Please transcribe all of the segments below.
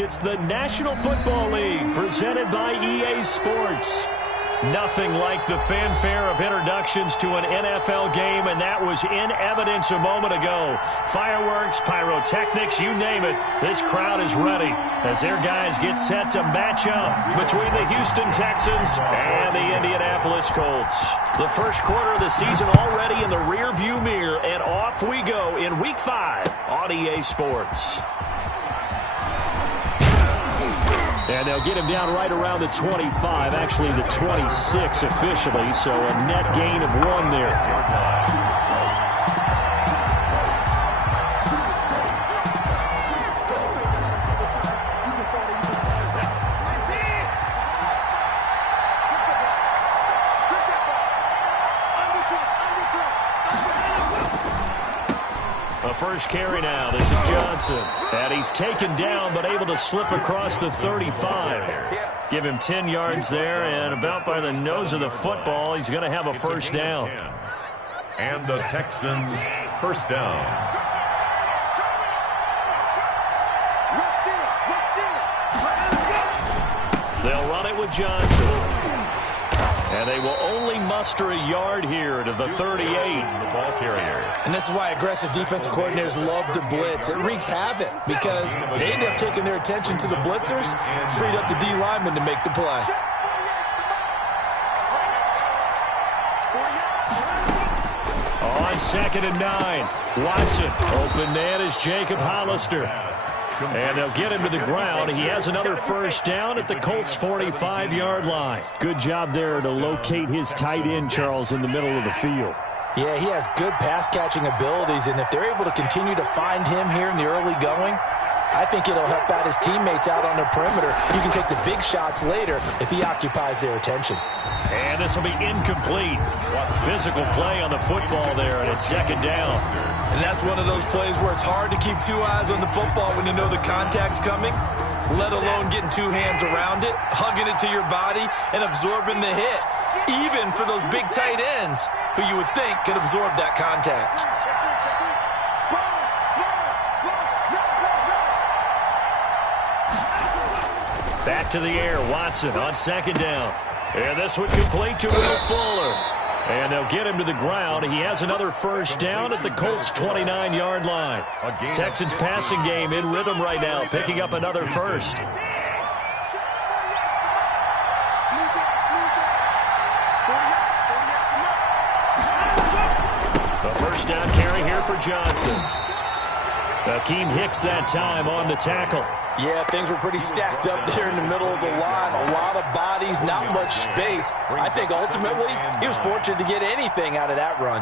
It's the National Football League presented by EA Sports. Nothing like the fanfare of introductions to an NFL game, and that was in evidence a moment ago. Fireworks, pyrotechnics, you name it. This crowd is ready as their guys get set to match up between the Houston Texans and the Indianapolis Colts. The first quarter of the season already in the rearview mirror, and off we go in Week 5 on EA Sports. And they'll get him down right around the 25, actually the 26 officially, so a net gain of 1 there. First carry now. This is Johnson. And he's taken down but able to slip across the 35. Give him 10 yards there, and about by the nose of the football, he's going to have a first down. And the Texans first down. They'll run it with Johnson. And they will only muster a yard here to the 38. The ball carrier. And this is why aggressive defensive coordinators love to blitz. It wreaks havoc because they end up taking their attention to the blitzers, freed up the D lineman to make the play. On 2nd and 9, Watson. Open man is Jacob Hollister. And they'll get him to the ground. He has another first down at the Colts' 45-yard line. Good job there to locate his tight end, Charles, in the middle of the field. Yeah, he has good pass-catching abilities, and if they're able to continue to find him here in the early going, I think it'll help out his teammates out on the perimeter. You can take the big shots later if he occupies their attention. And this will be incomplete. Physical play on the football there, and it's 2nd down. And that's one of those plays where it's hard to keep 2 eyes on the football when you know the contact's coming, let alone getting 2 hands around it, hugging it to your body, and absorbing the hit, even for those big tight ends who you would think could absorb that contact. Back to the air, Watson on 2nd down. And this would complete to Will Fuller. And they'll get him to the ground. He has another first down at the Colts' 29-yard line. Texans passing game in rhythm right now, picking up another first. A first down carry here for Johnson. Akeem Hicks that time on the tackle. Yeah, things were pretty stacked up there in the middle of the line. A lot of bodies, not much space. I think ultimately he was fortunate to get anything out of that run.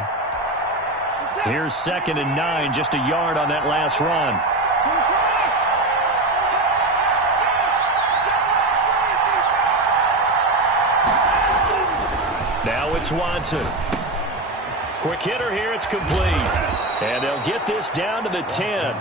Here's 2nd and 9, just a yard on that last run. Now it's Watson. Quick hitter here, it's complete. And they'll get this down to the 10.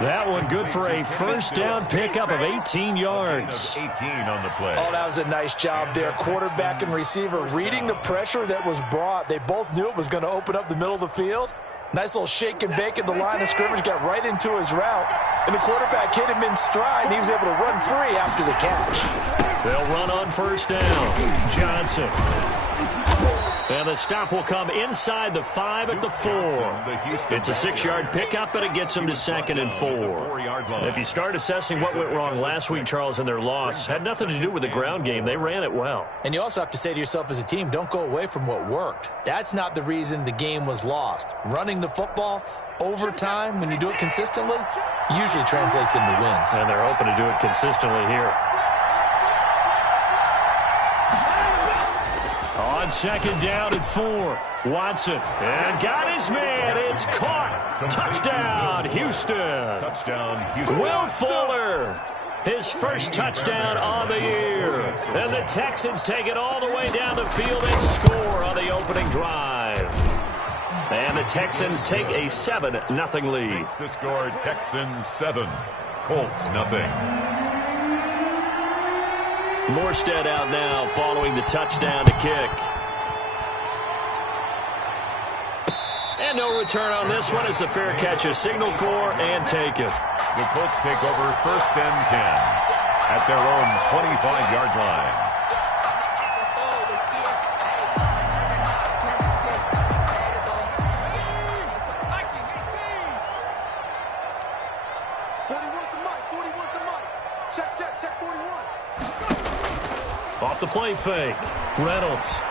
That one good for a first down pickup of 18 yards. 18 on the play. Oh, that was a nice job there. Quarterback and receiver reading the pressure that was brought. They both knew it was going to open up the middle of the field. Nice little shake and bake at the line of scrimmage, got right into his route. And the quarterback hit him in stride, and he was able to run free after the catch. They'll run on first down. Johnson. And the stop will come inside the 5 at the 4. It's a 6-yard pickup, but it gets them to 2nd and 4. If you start assessing what went wrong last week, Charles, in their loss, had nothing to do with the ground game. They ran it well. And you also have to say to yourself as a team, don't go away from what worked. That's not the reason the game was lost. Running the football over time, when you do it consistently, usually translates into wins. And they're hoping to do it consistently here. On 2nd down and 4, Watson. And got his man. It's caught. Touchdown, Houston. Touchdown, Houston. Will Fuller. His first touchdown on the year. And the Texans take it all the way down the field and score on the opening drive. And the Texans take a 7-0 lead. The score, Texans 7, Colts 0. Morstead out now following the touchdown to kick. And no return on this one as the fair catch is signaled for and taken. The Colts take over 1st and 10 at their own 25-yard line. Off the play fake. Reynolds.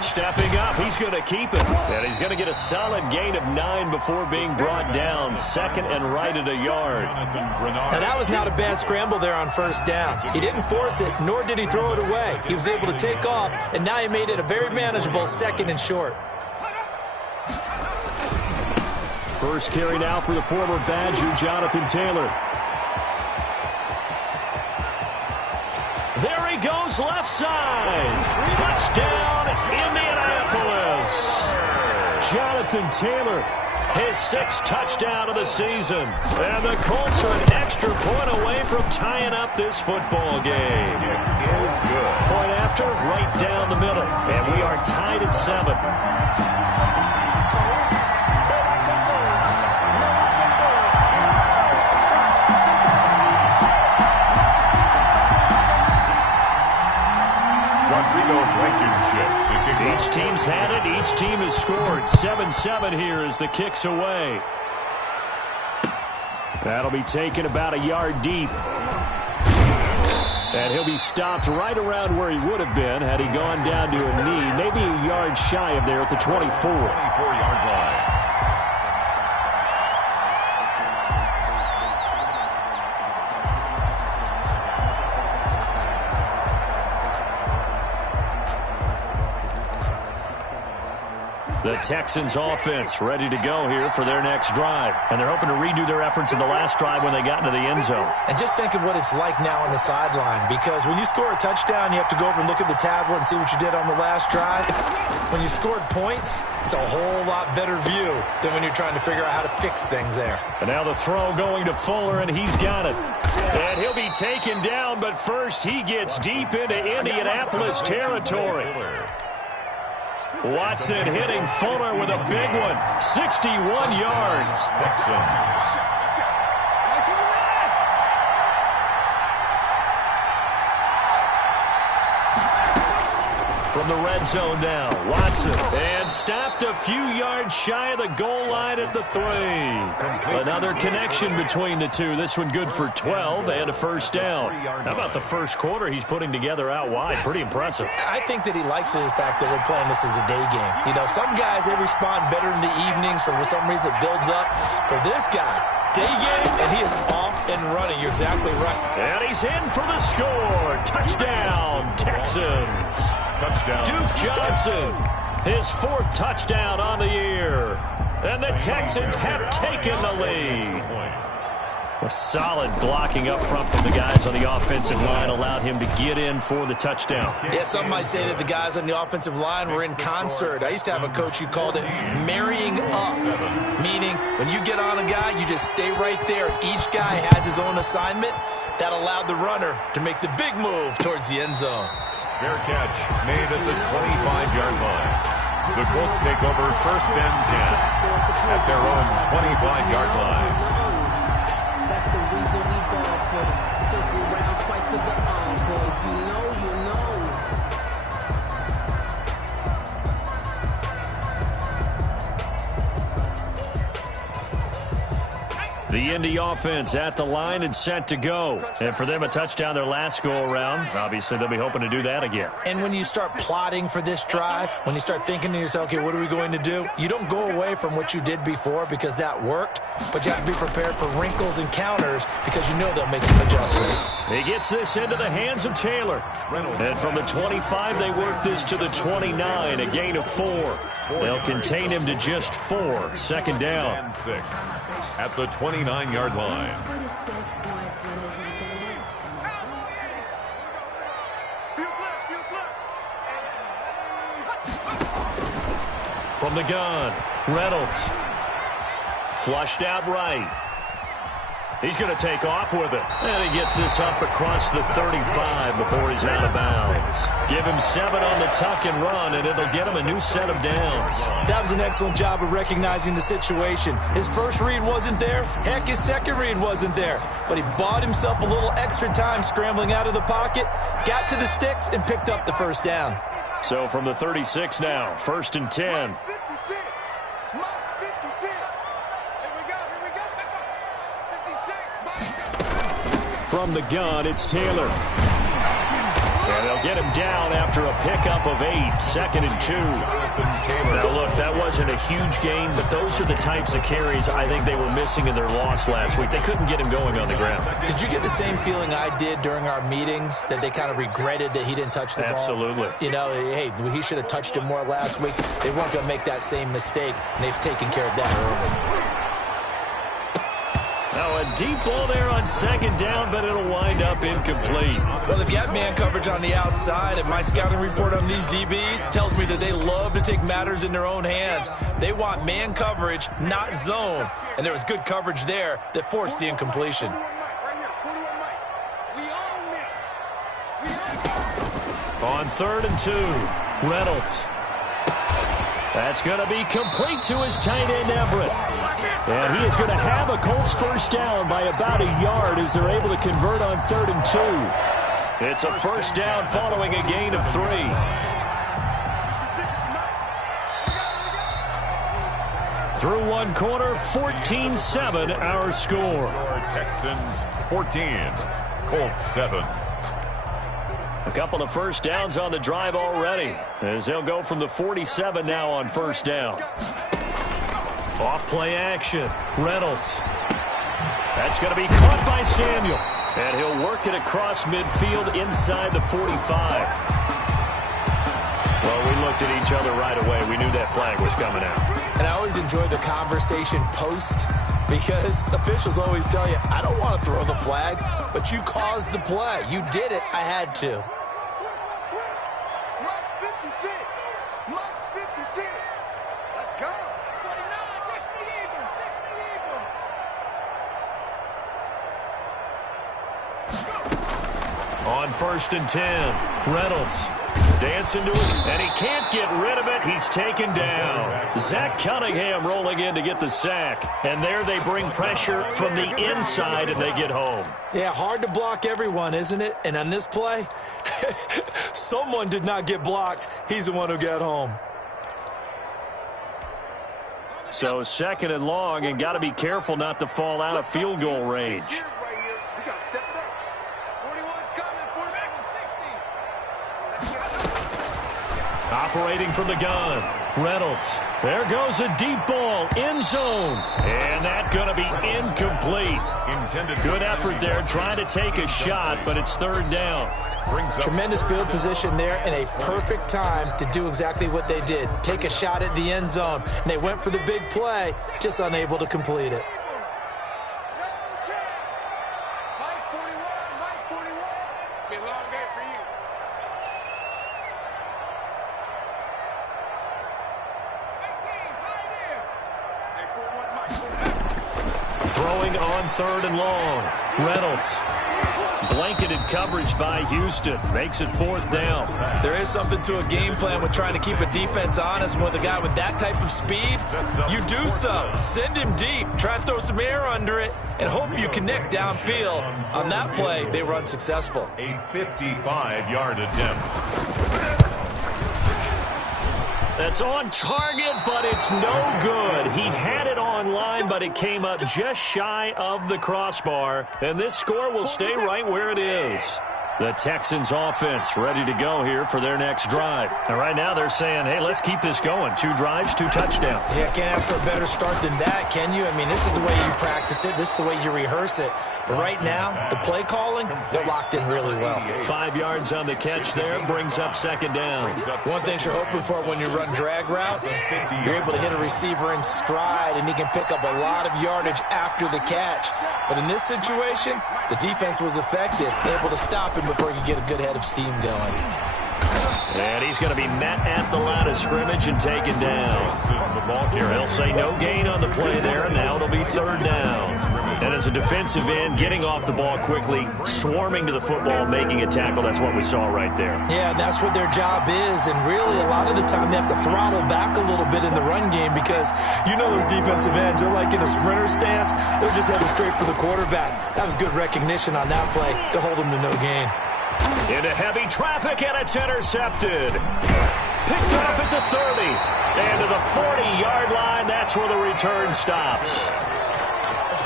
Stepping up. He's going to keep it. And he's going to get a solid gain of 9 before being brought down. 2nd and right at a yard. Now that was not a bad scramble there on 1st down. He didn't force it, nor did he throw it away. He was able to take off, and now he made it a very manageable 2nd and short. First carry now for the former Badger, Jonathan Taylor. There he goes, left side. Touchdown, Indianapolis. Jonathan Taylor, his 6th touchdown of the season. And the Colts are an extra point away from tying up this football game. It is good. Point after, right down the middle. And we are tied at 7. Each team's had it. Each team has scored. 7-7 here as the kick's away. That'll be taken about a yard deep. And he'll be stopped right around where he would have been had he gone down to a knee. Maybe a yard shy of there at the 24. 24-yard line. The Texans offense ready to go here for their next drive. And they're hoping to redo their efforts in the last drive when they got into the end zone. And just think of what it's like now on the sideline, because when you score a touchdown, you have to go over and look at the tablet and see what you did on the last drive. When you scored points, it's a whole lot better view than when you're trying to figure out how to fix things there. And now the throw going to Fuller, and he's got it. And he'll be taken down, but first he gets deep into Indianapolis territory. Watson hitting Fuller with a big one. 61 yards. Texans. From the red zone now, Watson. And stopped a few yards shy of the goal line at the 3. Another connection between the two. This one good for 12 and a 1st down. How about the first quarter he's putting together out wide? Pretty impressive. I think that he likes the fact that we're playing this as a day game. You know, some guys, they respond better in the evenings. For some reason, it builds up. For this guy, day game, and he is off and running. You're exactly right. And he's in for the score. Touchdown, Texans. Touchdown. Duke Johnson, his 4th touchdown on the year. And the Texans have taken the lead. A solid blocking up front from the guys on the offensive line allowed him to get in for the touchdown. Yeah, some might say that the guys on the offensive line were in concert. I used to have a coach who called it marrying up, meaning when you get on a guy, you just stay right there. Each guy has his own assignment. That allowed the runner to make the big move towards the end zone. Fair catch made at the 25-yard line. The Colts take over 1st and 10 at their own 25-yard line. That's the reason we ball for it. Circle round twice for the encore. If you know, you know. The Indy offense at the line and set to go. And for them, a touchdown their last go-around. Obviously, they'll be hoping to do that again. And when you start plotting for this drive, when you start thinking to yourself, okay, what are we going to do? You don't go away from what you did before because that worked, but you have to be prepared for wrinkles and counters because you know they'll make some adjustments. He gets this into the hands of Taylor. And from the 25, they work this to the 29, a gain of 4. They'll contain him to just 4. 2nd down. And 6 at the 29-yard line. From the gun, Reynolds. Flushed out right. He's going to take off with it. And he gets this up across the 35 before he's out of bounds. Give him 7 on the tuck and run, and it'll get him a new set of downs. That was an excellent job of recognizing the situation. His first read wasn't there. Heck, his second read wasn't there. But he bought himself a little extra time scrambling out of the pocket, got to the sticks, and picked up the first down. So from the 36 now, 1st and 10. From the gun, it's Taylor. And they'll get him down after a pickup of 8, 2nd and 2. Now, look, that wasn't a huge gain, but those are the types of carries I think they were missing in their loss last week. They couldn't get him going on the ground. Did you get the same feeling I did during our meetings, that they kind of regretted that he didn't touch the ball? Absolutely. You know, hey, he should have touched him more last week. They weren't going to make that same mistake, and they've taken care of that early. Now a deep ball there on 2nd down, but it'll wind up incomplete. Well, they've got man coverage on the outside, and my scouting report on these DBs tells me that they love to take matters in their own hands. They want man coverage, not zone. And there was good coverage there that forced the incompletion. On 3rd and 2, Reynolds. That's going to be complete to his tight end, Everett. And he is going to have a Colts first down by about a yard as they're able to convert on 3rd and 2. It's a first down following a gain of 3. Through one quarter, 14-7 our score. Texans 14, Colts 7. A couple of first downs on the drive already as they'll go from the 47 now on first down. Off play action. Reynolds. That's going to be caught by Samuel. And he'll work it across midfield inside the 45. Well, we looked at each other right away. We knew that flag was coming out. And I always enjoy the conversation post, because officials always tell you, I don't want to throw the flag, but you caused the play. You did it. I had to. On 1st and 10, Reynolds dancing to it, and he can't get rid of it. He's taken down. Zach Cunningham rolling in to get the sack, and there they bring pressure from the inside, and they get home. Yeah, hard to block everyone, isn't it? And on this play, someone did not get blocked. He's the one who got home. So 2nd and long, and got to be careful not to fall out of field goal range. Operating from the gun, Reynolds. There goes a deep ball, end zone. And that's going to be incomplete. Good effort there, trying to take a shot, but it's 3rd down. Tremendous field position there and a perfect time to do exactly what they did. Take a shot at the end zone. And they went for the big play, just unable to complete it. Throwing on 3rd and long. Reynolds. Blanketed coverage by Houston. Makes it 4th down. There is something to a game plan with trying to keep a defense honest. With a guy with that type of speed, you do so. Send him deep. Try and throw some air under it and hope you connect downfield. On that play, they were unsuccessful. A 55-yard attempt. That's on target, but it's no good. He had it on line, but it came up just shy of the crossbar. And this score will stay right where it is. The Texans offense ready to go here for their next drive. And right now they're saying, hey, let's keep this going. 2 drives, 2 touchdowns. Yeah, can't ask for a better start than that, can you? I mean, this is the way you practice it. This is the way you rehearse it. But right now, the play calling, they're locked in really well. 5 yards on the catch there, brings up 2nd down. One thing you're hoping for when you run drag routes, you're able to hit a receiver in stride, and he can pick up a lot of yardage after the catch. But in this situation, the defense was effective, able to stop him before he could get a good head of steam going. And he's going to be met at the line of scrimmage and taken down. They'll say no gain on the play there, and now it'll be 3rd down. And as a defensive end, getting off the ball quickly, swarming to the football, making a tackle, that's what we saw right there. Yeah, and that's what their job is. And really, a lot of the time, they have to throttle back a little bit in the run game because you know those defensive ends, they're like in a sprinter stance. They're just heading straight for the quarterback. That was good recognition on that play to hold them to no gain. Into heavy traffic, and it's intercepted. Picked off at the 30. And to the 40-yard line, that's where the return stops.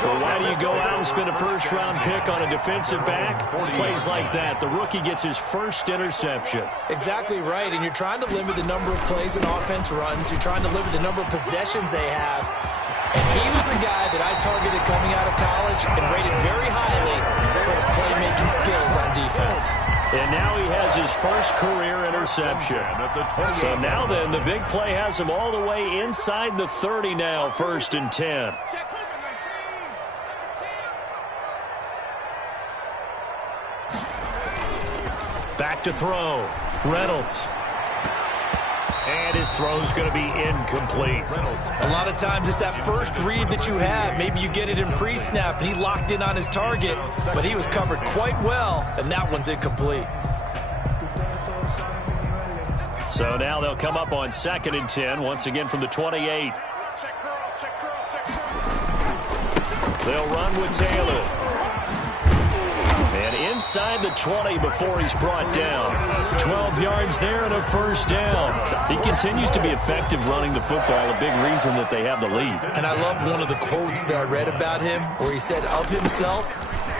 Well, why do you go out and spend a first-round pick on a defensive back? Plays like that. The rookie gets his first interception. Exactly right, and you're trying to limit the number of plays an offense runs. You're trying to limit the number of possessions they have. And he was a guy that I targeted coming out of college and rated very highly for his playmaking skills on defense. And now he has his first career interception. So now then, the big play has him all the way inside the 30 now, 1st and 10. Back to throw. Reynolds. And his throw's going to be incomplete. A lot of times it's that first read that you have. Maybe you get it in pre-snap, and he locked in on his target, but he was covered quite well, and that one's incomplete. So now they'll come up on 2nd and 10, once again from the 28. They'll run with Taylor. And inside the 20 before he's brought down. 12 yards there and a first down. He continues to be effective running the football, a big reason that they have the lead. And I love one of the quotes that I read about him where he said of himself,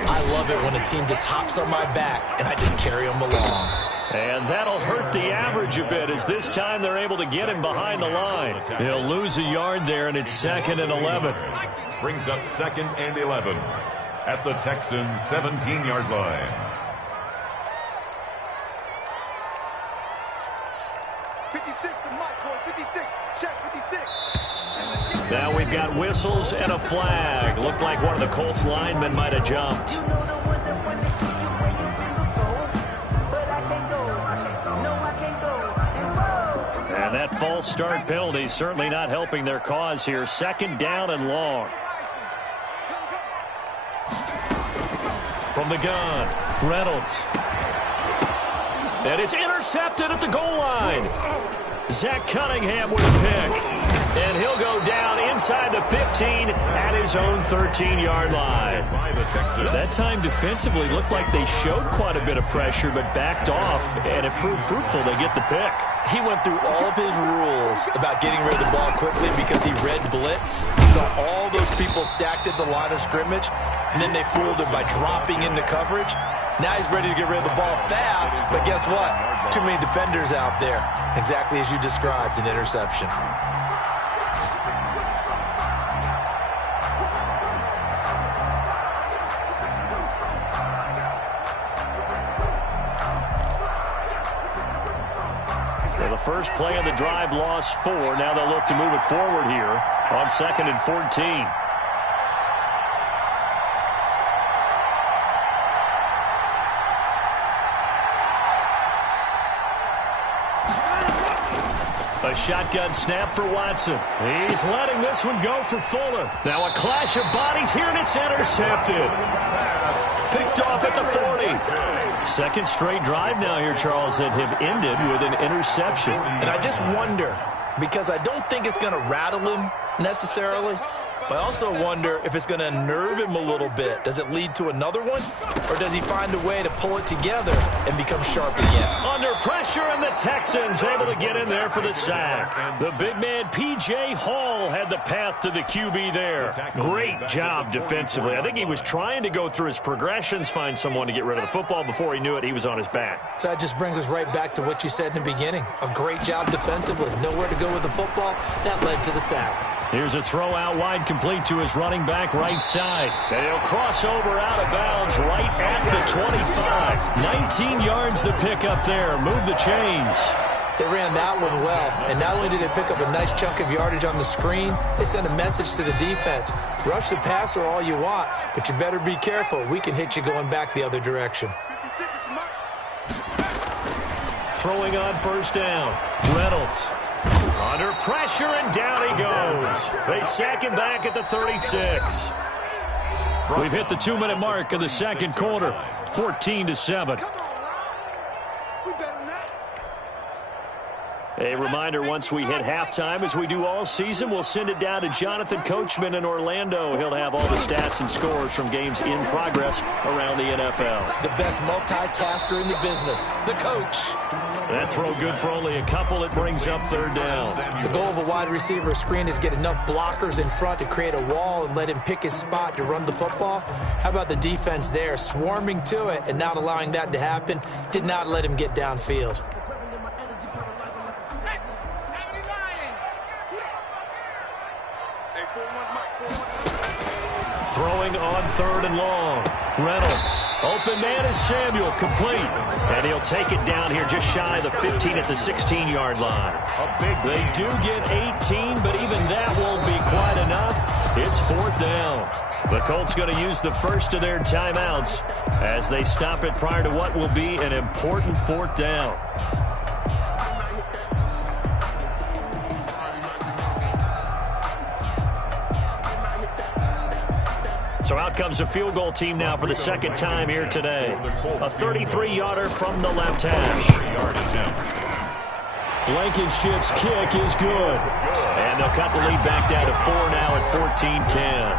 "I love it when a team just hops on my back and I just carry them along." And that'll hurt the average a bit as this time they're able to get him behind the line. He'll lose a yard there, and it's 2nd and 11. Brings up 2nd and 11 at the Texans' 17-yard line. 56, the mic, boys, 56, check 56. Now we've got whistles and a flag. Looked like one of the Colts linemen might have jumped. And that false start penalty certainly not helping their cause here. 2nd down and long. From the gun, Reynolds. And it's intercepted at the goal line. Zach Cunningham with a pick. And he'll go down inside the 15 at his own 13-yard line. That time defensively looked like they showed quite a bit of pressure but backed off, and it proved fruitful. They get the pick. He went through all of his rules about getting rid of the ball quickly because he read blitz. He saw all those people stacked at the line of scrimmage, and then they fooled him by dropping into coverage. Now he's ready to get rid of the ball fast, but guess what? Too many defenders out there. Exactly as you described, an interception. So the first play of the drive lost 4. Now they'll look to move it forward here on 2nd and 14. A shotgun snap for Watson. He's letting this one go for Fuller. Now a clash of bodies here, and it's intercepted. Picked off at the 40. Second straight drive now here, Charles, that have ended with an interception. And I just wonder, because I don't think it's going to rattle him necessarily, but I also wonder if it's going to unnerve him a little bit. Does it lead to another one? Or does he find a way to pull it together and become sharp again? Under pressure, and the Texans able to get in there for the sack. The big man, P.J. Hall, had the path to the QB there. Great job defensively. I think he was trying to go through his progressions, find someone to get rid of the football. Before he knew it, he was on his back. So that just brings us right back to what you said in the beginning. A great job defensively. Nowhere to go with the football. That led to the sack. Here's a throw out wide, complete to his running back right side. And he'll cross over out of bounds right at the 25. 19 yards the pick up there. Move the chains. They ran that one well. And not only did they pick up a nice chunk of yardage on the screen, they sent a message to the defense. Rush the passer all you want, but you better be careful. We can hit you going back the other direction. Throwing on first down. Reynolds. Under pressure, and down he goes. They sack him back at the 36. We've hit the 2-minute mark of the second quarter, 14-7. A reminder, once we hit halftime, as we do all season, we'll send it down to Jonathan Coachman in Orlando. He'll have all the stats and scores from games in progress around the NFL. The best multitasker in the business, the coach. That throw good for only a couple. It brings up third down. The goal of a wide receiver screen is get enough blockers in front to create a wall and let him pick his spot to run the football. How about the defense there, swarming to it and not allowing that to happen? Did not let him get downfield. Throwing on third and long. Reynolds. Open man is Samuel. Complete. And he'll take it down here just shy of the 15 at the 16-yard line. They do get 18, but even that won't be quite enough. It's fourth down. The Colts going to use the first of their timeouts as they stop it prior to what will be an important fourth down. So out comes a field goal team now for the second time here today. A 33-yarder from the left hash. Blankenship's kick is good. And they'll cut the lead back down to 4 now at 14-10.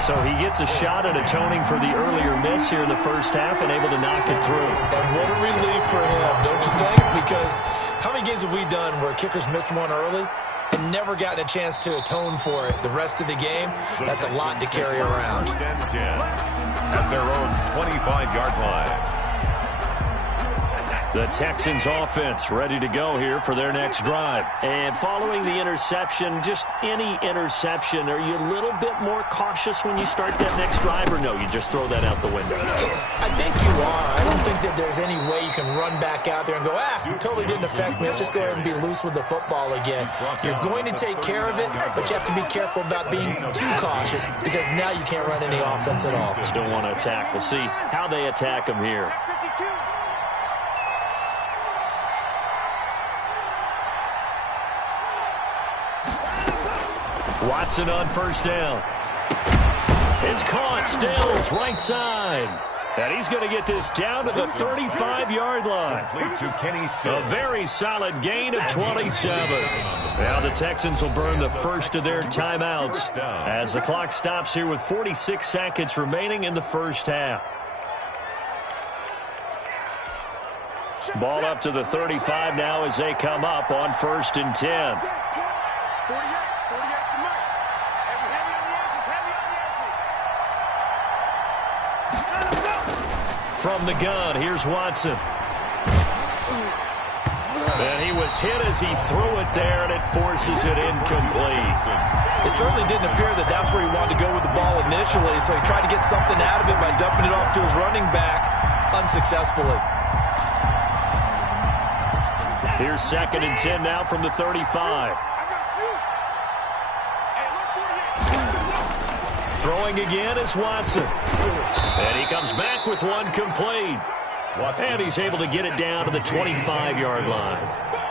So he gets a shot at atoning for the earlier miss here in the first half and able to knock it through. And what a relief for him, don't you think? Because how many games have we done where kickers missed one early and never gotten a chance to atone for it the rest of the game? That's a lot to carry around. At their own 25-yard line. The Texans offense ready to go here for their next drive. And following the interception, just any interception, are you a little bit more cautious when you start that next drive, or no, you just throw that out the window? I think you are. I don't think that there's any way you can run back out there and go, totally didn't affect me. Let's just go ahead and be loose with the football again. You're going to take care of it, but you have to be careful about being too cautious because now you can't run any offense at all. Still want to attack. We'll see how they attack them here. Watson on first down. It's caught. Stills right side. And he's going to get this down to the 35-yard line. A very solid gain of 27. Now the Texans will burn the first of their timeouts as the clock stops here with 46 seconds remaining in the first half. Ball up to the 35 now as they come up on 1st and 10. From the gun, here's Watson. And he was hit as he threw it there, and it forces it incomplete. It certainly didn't appear that that's where he wanted to go with the ball initially, so he tried to get something out of it by dumping it off to his running back unsuccessfully. Here's 2nd and 10 now from the 35. Throwing again is Watson. And he comes back with one complete. And he's able to get it down to the 25-yard line.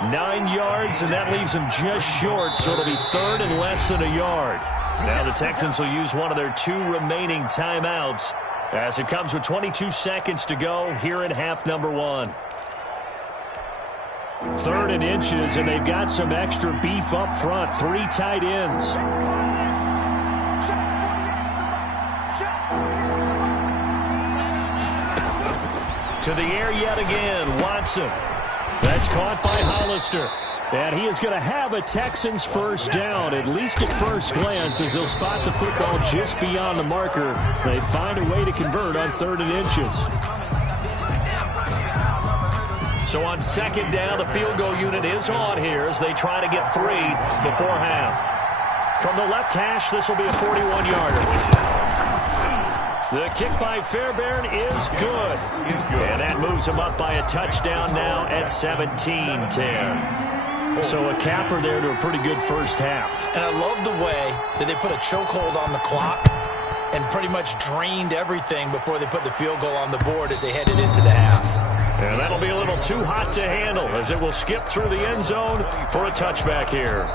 9 yards, and that leaves him just short, so it'll be 3rd and less than a yard. Now the Texans will use one of their 2 remaining timeouts as it comes with 22 seconds to go here in half number 1. 3rd and inches, and they've got some extra beef up front. 3 tight ends. To the air yet again, Watson. That's caught by Hollister. And he is going to have a Texans first down, at least at first glance, as they'll spot the football just beyond the marker. They find a way to convert on 3rd and inches. So on 2nd down, the field goal unit is on here as they try to get 3 before half. From the left hash, this will be a 41-yarder. The kick by Fairbairn is good. And that moves him up by a touchdown now at 17-10. So a capper there to a pretty good first half. And I love the way that they put a chokehold on the clock and pretty much drained everything before they put the field goal on the board as they headed into the half. And that'll be a little too hot to handle as it will skip through the end zone for a touchback here.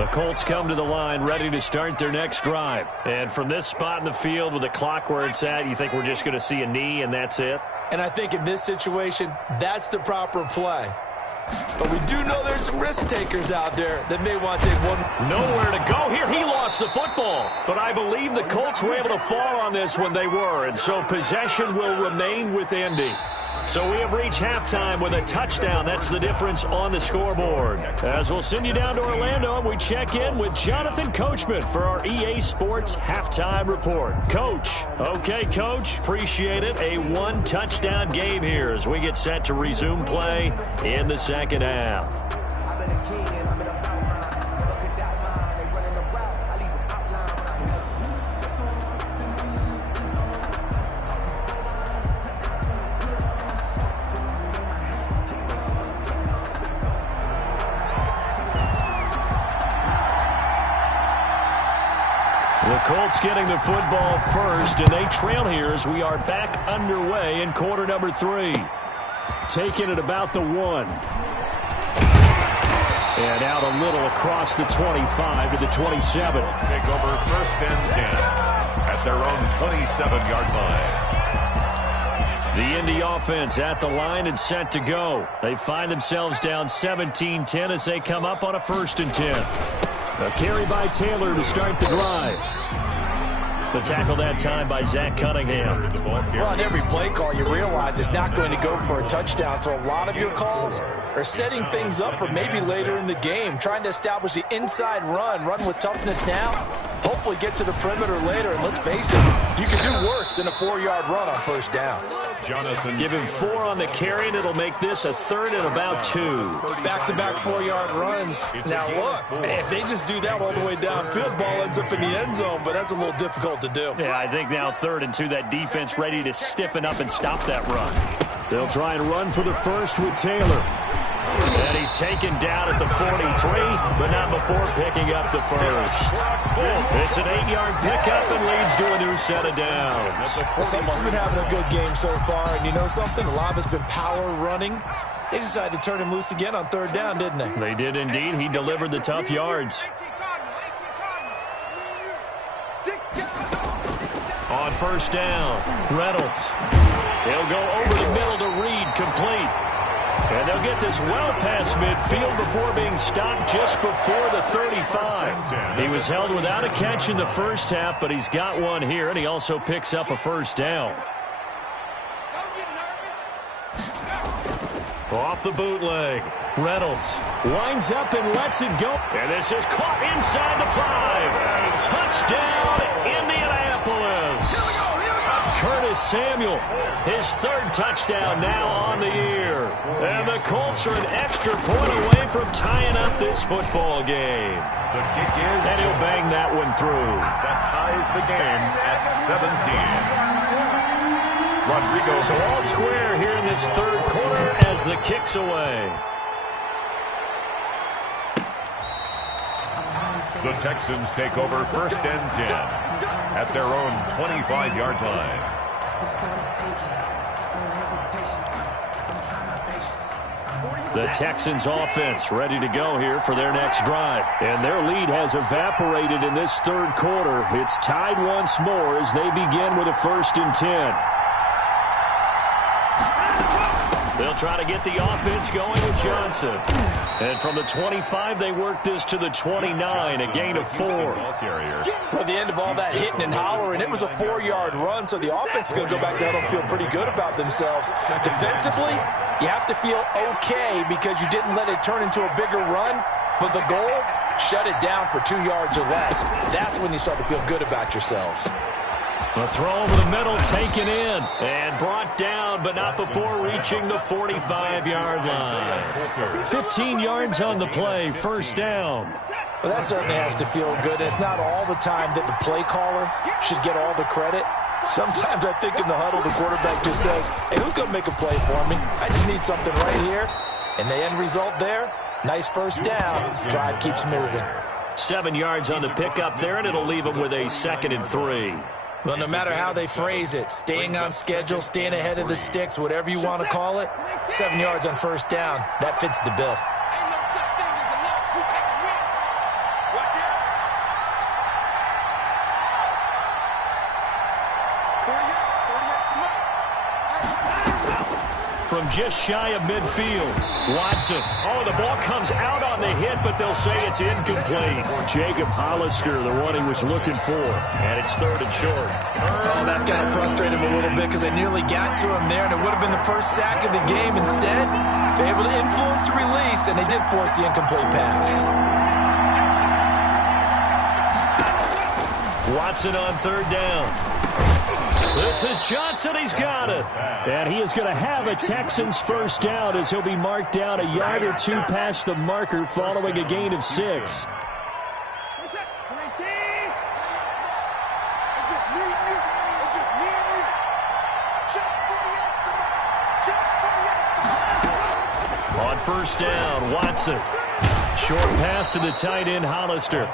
The Colts come to the line ready to start their next drive. And from this spot in the field with the clock where it's at, you think we're just going to see a knee and that's it? And I think in this situation, that's the proper play. But we do know there's some risk takers out there that may want to take one. Nowhere to go here. He lost the football. But I believe the Colts were able to fall on this when they were. And so possession will remain with Indy. So we have reached halftime with a touchdown. That's the difference on the scoreboard. As we'll send you down to Orlando, and we check in with Jonathan Coachman for our EA Sports Halftime Report. Coach. Okay, Coach. Appreciate it. A one-touchdown game here as we get set to resume play in the second half. The Colts getting the football first, and they trail here as we are back underway in quarter number 3. Taking it about the 1. And out a little across the 25 to the 27. Take over first and 10 at their own 27-yard line. The Indy offense at the line and set to go. They find themselves down 17-10 as they come up on a 1st and 10. A carry by Taylor to start the drive. The tackle that time by Zach Cunningham. Well, on every play call, you realize it's not going to go for a touchdown. So a lot of your calls are setting things up for maybe later in the game, trying to establish the inside run with toughness now, hopefully get to the perimeter later. And let's face it, you can do worse than a 4-yard run on 1st down. Jonathan. Give him 4 on the carry, and it'll make this a 3rd and about 2. Back-to-back 4-yard runs. Now, look, if they just do that all the way downfield, ball ends up in the end zone, but that's a little difficult to do. Yeah, I think now 3rd and 2, that defense ready to stiffen up and stop that run. They'll try and run for the first with Taylor. And he's taken down at the 43, but not before picking up the first. It's an 8-yard pickup and leads to a new set of downs. Well, someone's been having a good game so far, and you know something? A lot of it's been power running. They decided to turn him loose again on 3rd down, didn't they? They did indeed. He delivered the tough yards. On 1st down, Reynolds. He'll go over the middle to Reed, complete. And they'll get this well past midfield before being stopped just before the 35. He was held without a catch in the first half, but he's got one here, and he also picks up a 1st down. Off the bootleg, Reynolds winds up and lets it go. And this is caught inside the 5. Touchdown, Indianapolis. Curtis Samuel, his 3rd touchdown now on the year. And the Colts are an extra point away from tying up this football game. The kick is. And he'll bang that one through. That ties the game at 17. Rodrigo. So all square here in this 3rd quarter as the kick's away. The Texans take over 1st and 10 at their own 25-yard line. The Texans offense ready to go here for their next drive. And their lead has evaporated in this 3rd quarter. It's tied once more as they begin with a 1st and 10. They'll try to get the offense going with Johnson. And from the 25, they work this to the 29, a gain of 4. Well, the end of all that hitting and hollering, it was a 4-yard run, so the offense is going to go back down and feel pretty good about themselves. Defensively, you have to feel okay because you didn't let it turn into a bigger run, but the goal, shut it down for 2 yards or less. That's when you start to feel good about yourselves. A throw over the middle, taken in, and brought down, but not before reaching the 45-yard line. 15 yards on the play, 1st down. Well, that certainly has to feel good. It's not all the time that the play caller should get all the credit. Sometimes I think in the huddle, the quarterback just says, hey, who's going to make a play for me? I just need something right here. And the end result there, nice 1st down. Drive keeps moving. 7 yards on the pickup there, and it'll leave them with a 2nd and 3. Well, no matter how they phrase it, staying on schedule, staying ahead of the sticks, whatever you want to call it, 7 yards on 1st down, that fits the bill. from just shy of midfield. Watson. Oh, the ball comes out on the hit, but they'll say it's incomplete. Jacob Hollister, the one he was looking for. And it's 3rd and short. Oh, that's got to frustrate him a little bit because they nearly got to him there, and it would have been the first sack of the game. Instead, they're able to influence the release, and they did force the incomplete pass. Watson on 3rd down. This is Johnson. He's got it. And he is going to have a Texans first down as he'll be marked down a yard or two past the marker following a gain of 6. On 1st down, Watson. Short pass to the tight end, Hollister.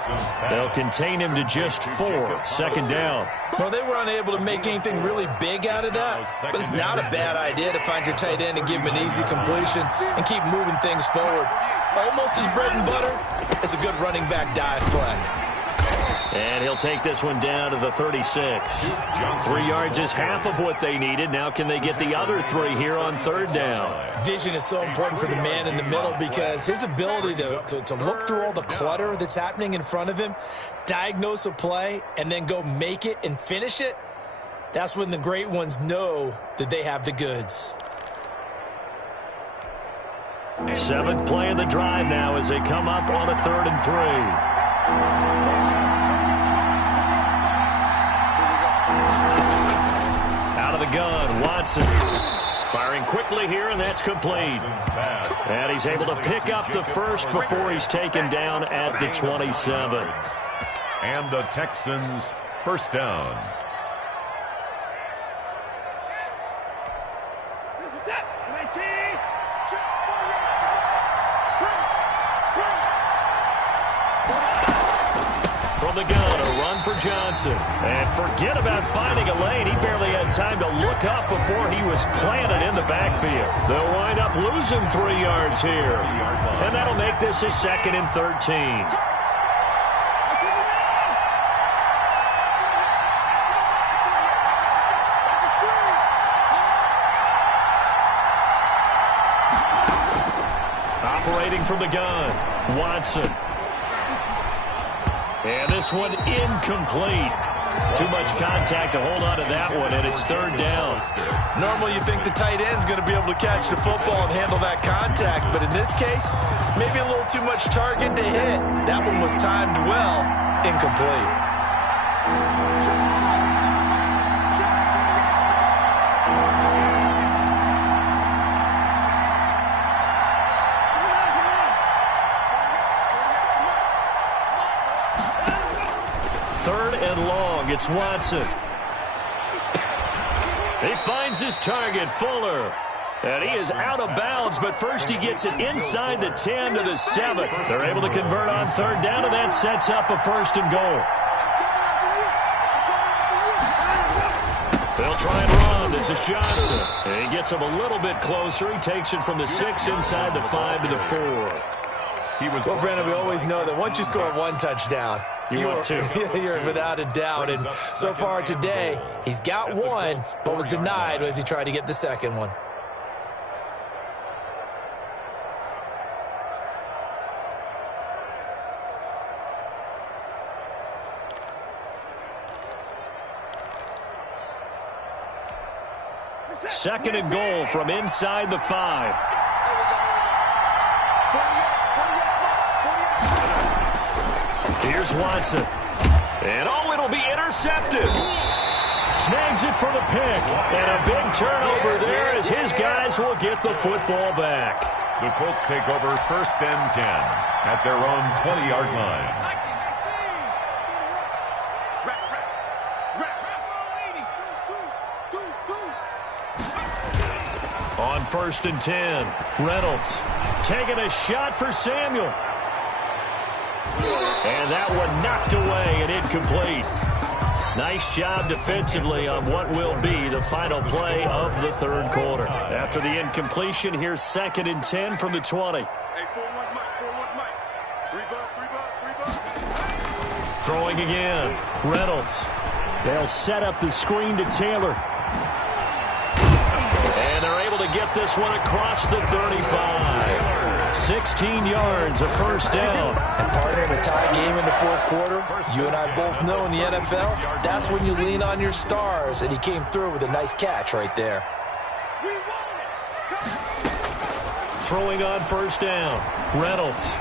They'll contain him to just 4. 2nd down. Well, they were unable to make anything really big out of that, but it's not a bad idea to find your tight end and give him an easy completion and keep moving things forward. Almost his bread and butter. It's a good running back dive play. And he'll take this one down to the 36. 3 yards is half of what they needed. Now can they get the other 3 here on 3rd down? Vision is so important for the man in the middle because his ability to look through all the clutter that's happening in front of him, diagnose a play, and then go make it and finish it, that's when the great ones know that they have the goods. 7th play of the drive now as they come up on a 3rd and 3. Out of the gun, Watson. Firing quickly here, and that's complete. And he's able to pick up the first before he's taken down at the 27. And the Texans first down. This is it. 19. From the gun, a run for Johnson. And forget about finding a lane. He barely had time to look up before he was planted in the backfield. They'll wind up losing 3 yards here. And that'll make this a 2nd and 13. Operating from the gun, Watson. And this one incomplete. Too much contact to hold on to that one, and it's 3rd down. Normally you think the tight end's going to be able to catch the football and handle that contact, but in this case, maybe a little too much target to hit. That one was timed well, incomplete. It's Watson. He finds his target, Fuller. And he is out of bounds, but first he gets it inside the 10 to the 7. They're able to convert on 3rd down, and that sets up a 1st and goal. They'll try and run. This is Johnson. And he gets him a little bit closer. He takes it from the 6 inside the 5 to the 4. Well, Brandon, we always know that once you score 1 touchdown, you're without a doubt. And so far today, he's got 1, but was denied as he tried to get the 2nd one. Second and goal from inside the 5. Here's Watson. And it'll be intercepted. Snags it for the pick. And a big turnover there as his guys will get the football back. The Colts take over 1st and 10 at their own 20-yard line. On 1st and 10, Reynolds taking a shot for Samuel. And that one knocked away and incomplete. Nice job defensively on what will be the final play of the 3rd quarter. After the incompletion, here's 2nd and 10 from the 20. Hey, 4-1 Mike, 4-1 Mike. 3 bucks. Throwing again, Reynolds. They'll set up the screen to Taylor. And they're able to get get this one across the 35. 16 yards, a first down. And partner, in a tie game in the fourth quarter, you and I both know in the NFL, that's when you lean on your stars, and he came through with a nice catch right there. Throwing on first down, Reynolds.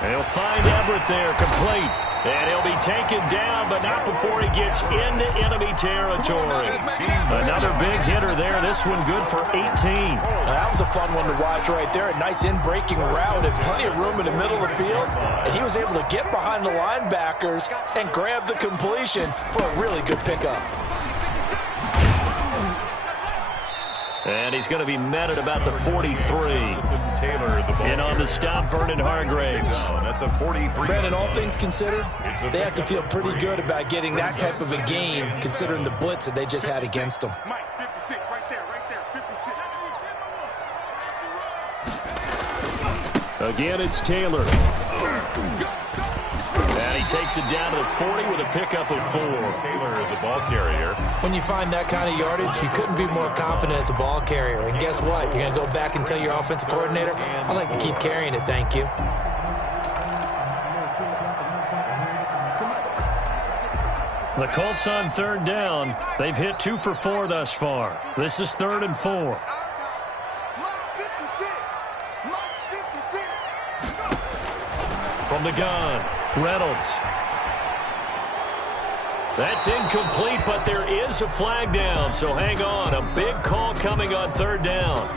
He'll find Everett there, complete. And he'll be taken down, but not before he gets into enemy territory. Another big hitter there. This one good for 18. That was a fun one to watch right there. A nice in-breaking route and plenty of room in the middle of the field. And he was able to get behind the linebackers and grab the completion for a really good pickup. And he's going to be met at about the 43. And on the stop, Vernon Hargraves. At the 43. Brandon, all things considered, they have to feel pretty good about getting that type of a game, considering the blitz that they just had against them. Mike, 56, right there, 56. Again, it's Taylor. And he takes it down to the 40 with a pickup of 4. Taylor is the ball carrier. When you find that kind of yardage, you couldn't be more confident as a ball carrier. And guess what? You're going to go back and tell your offensive coordinator, I'd like to keep carrying it, thank you. The Colts on third down. They've hit 2 for 4 thus far. This is 3rd and 4. From the gun, Reynolds. That's incomplete, but there is a flag down, so hang on. A big call coming on third down.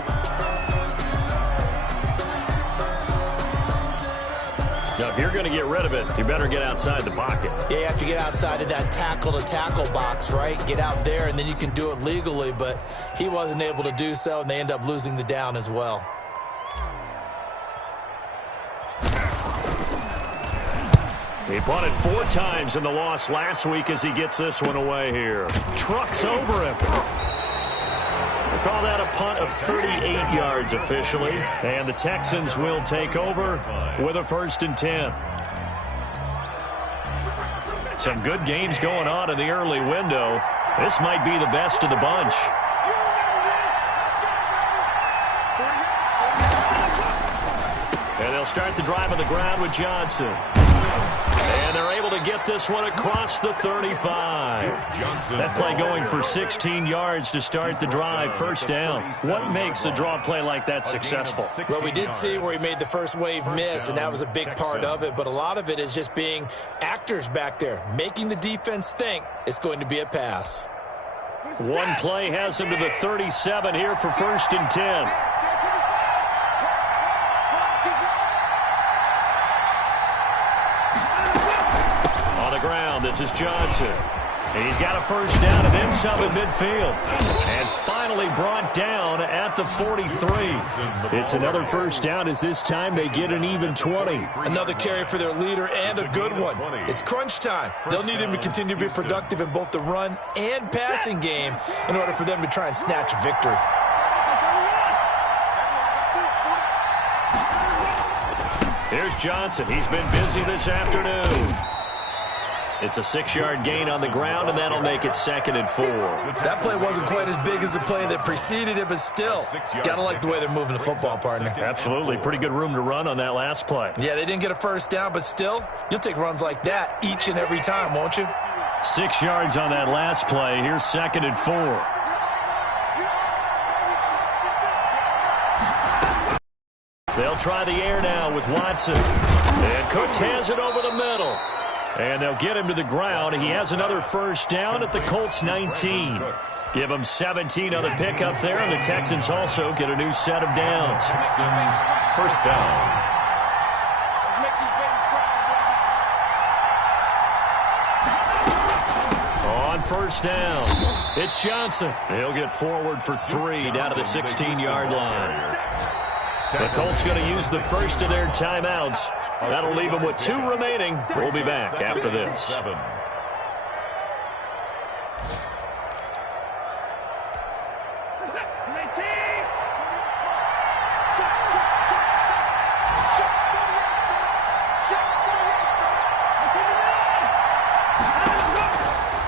Now, if you're going to get rid of it, you better get outside the pocket. Yeah, you have to get outside of that tackle-to-tackle box, right? Get out there, and then you can do it legally, but he wasn't able to do so, and they end up losing the down as well. He punted 4 times in the loss last week as he gets this one away here. Trucks over him. We'll call that a punt of 38 yards officially. And the Texans will take over with a 1st and 10. Some good games going on in the early window. This might be the best of the bunch. And they'll start the drive on the ground with Johnson. And they're able to get this one across the 35. That play going for 16 yards to start the drive. First down. What makes a draw play like that successful? Well, we did see where he made the first wave miss, and that was a big part of it. But a lot of it is just being actors back there, making the defense think it's going to be a pass. One play has him to the 37 here for 1st and 10. Ground. This is Johnson. He's got a first down and then some at midfield. And finally brought down at the 43. It's another first down as this time they get an even 20. Another carry for their leader and a good one. It's crunch time. They'll need him to continue to be productive in both the run and passing game in order for them to try and snatch a victory. Here's Johnson. He's been busy this afternoon. It's a 6-yard gain on the ground, and that'll make it 2nd and 4. That play wasn't quite as big as the play that preceded it, but still, gotta like the way they're moving the football, partner. Absolutely. Pretty good room to run on that last play. Yeah, they didn't get a first down, but still, you'll take runs like that each and every time, won't you? 6 yards on that last play. Here's 2nd and 4. They'll try the air now with Watson. And Cooks has it over the middle. And they'll get him to the ground. He has another first down at the Colts 19. Give him 17 on the pickup there, and the Texans also get a new set of downs. First down. On first down, it's Johnson. He'll get forward for 3 down to the 16-yard line. The Colts going to use the first of their timeouts. That'll leave them with 2 remaining. We'll be back after this.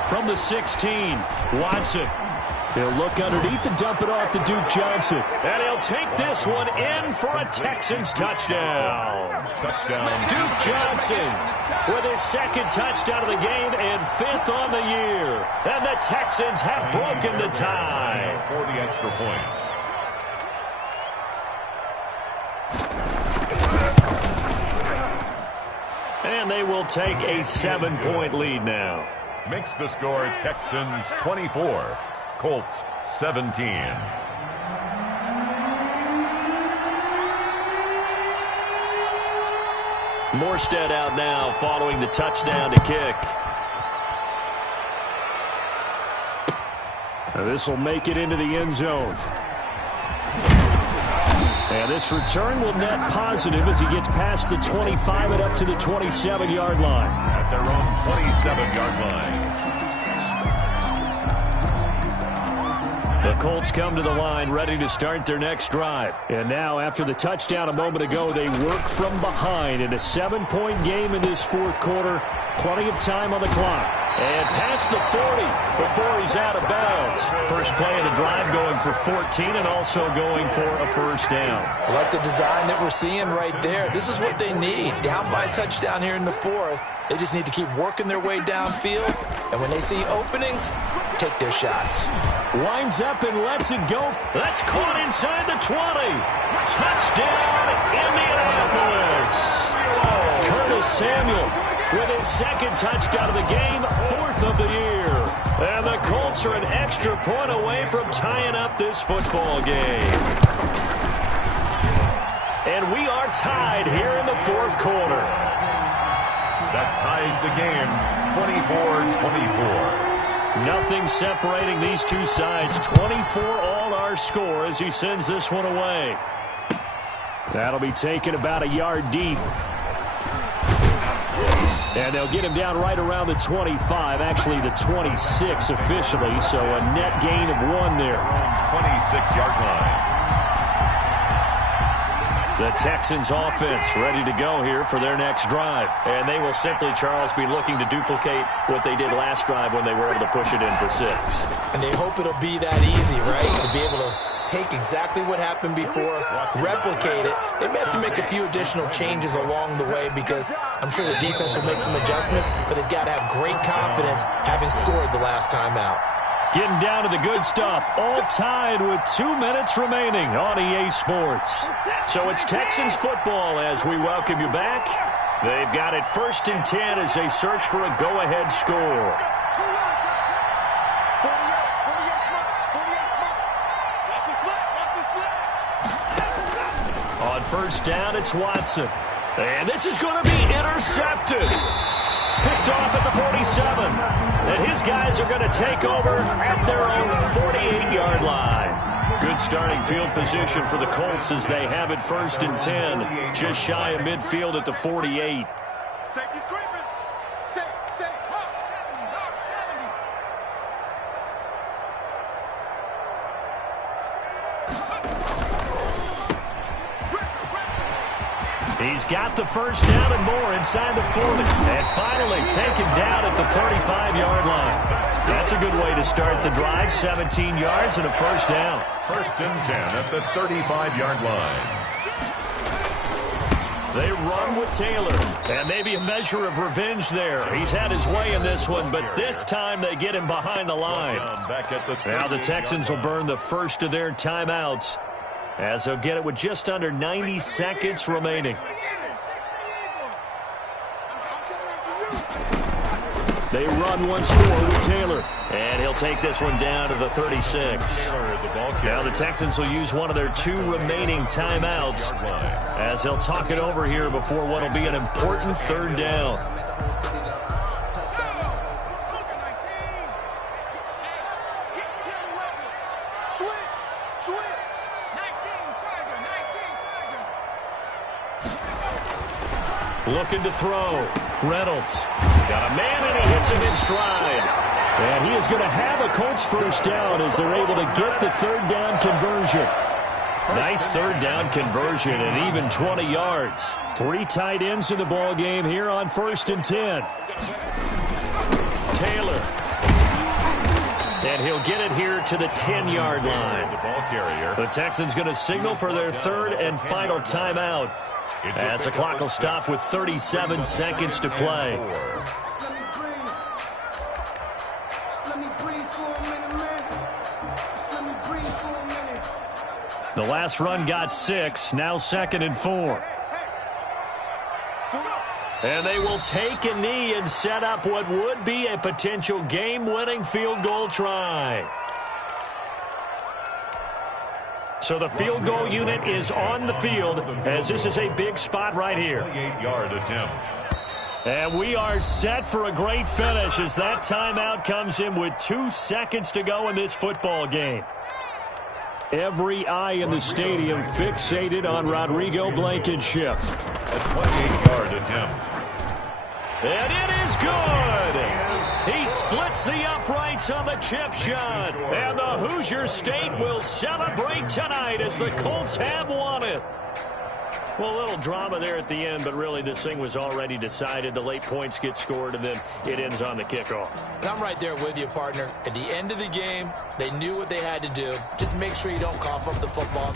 From the 16, Watson. He'll look underneath and dump it off to Duke Johnson. And he'll take this one in for a Texans touchdown. Duke Johnson with his second touchdown of the game and 5th on the year. And the Texans have broken the tie. For the extra point. And they will take a 7-point lead now. Makes the score Texans 24, Colts 17. Morstead out now following the touchdown to kick. This will make it into the end zone. And this return will net positive as he gets past the 25 and up to the 27-yard line. At their own 27-yard line. The Colts come to the line ready to start their next drive. And now after the touchdown a moment ago, they work from behind in a 7-point game in this fourth quarter. Plenty of time on the clock. And past the 40 before he's out of bounds. First play of the drive going for 14 and also going for a first down. I like the design that we're seeing right there. This is what they need. Down by a touchdown here in the fourth. They just need to keep working their way downfield. And when they see openings, take their shots. Winds up and lets it go. That's caught inside the 20. Touchdown, Indianapolis. Curtis Samuel with his second touchdown of the game, 4th of the year. And the Colts are an extra point away from tying up this football game. And we are tied here in the fourth quarter. That ties the game 24-24. Nothing separating these two sides. 24 all our score as he sends this one away. That'll be taken about a yard deep. And they'll get him down right around the 25, actually the 26 officially, so a net gain of 1 there. 26-yard line. The Texans offense ready to go here for their next drive. And they will simply, Charles, be looking to duplicate what they did last drive when they were able to push it in for 6. And they hope it'll be that easy, right? To be able to take exactly what happened before, replicate it. They may have to make a few additional changes along the way because I'm sure the defense will make some adjustments, but they've got to have great confidence having scored the last time out. Getting down to the good stuff, all tied with 2 minutes remaining on EA Sports. So it's Texans football as we welcome you back. They've got it 1st and 10 as they search for a go-ahead score. On first down, it's Watson. And this is going to be intercepted. Picked off at the 47. And his guys are going to take over at their own 48-yard line. Good starting field position for the Colts as they have it 1st and 10. Just shy of midfield at the 48. Safety's creeping. Safe. Hawk 70. He's got the first down and more inside the 40. And finally taken down at the 35-yard line. That's a good way to start the drive. 17 yards and a first down. 1st and 10 at the 35-yard line. They run with Taylor. And maybe a measure of revenge there. He's had his way in this one, but this time they get him behind the line. Now the Texans will burn the first of their timeouts as they'll get it with just under 90 seconds remaining. They run once more with Taylor. And he'll take this one down to the 36. Now the Texans will use one of their 2 remaining timeouts as they'll talk it over here before what will be an important 3rd down. Looking to throw. Reynolds got a man and he hits him in stride. And he is going to have a Colts first down as they're able to get the 3rd down conversion. Nice 3rd down conversion and even 20 yards. 3 tight ends in the ball game here on 1st and 10. Taylor. And he'll get it here to the 10-yard line. The ball carrier. The Texans going to signal for their third and final timeout, as the clock will stop with 37 seconds to play. The last run got 6, now 2nd and 4. And they will take a knee and set up what would be a potential game-winning field goal try. So the field goal unit is on the field, as this is a big spot right here. 28-yard attempt. And we are set for a great finish as that timeout comes in with 2 seconds to go in this football game. Every eye in the stadium fixated on Rodrigo Blankenship. A 28-yard attempt. And it is good. He splits the uprights on the chip shot. And the Hoosier State will celebrate tonight as the Colts have won it. Well, a little drama there at the end, but really this thing was already decided. The late points get scored, and then it ends on the kickoff. And I'm right there with you, partner. At the end of the game, they knew what they had to do. Just make sure you don't cough up the football.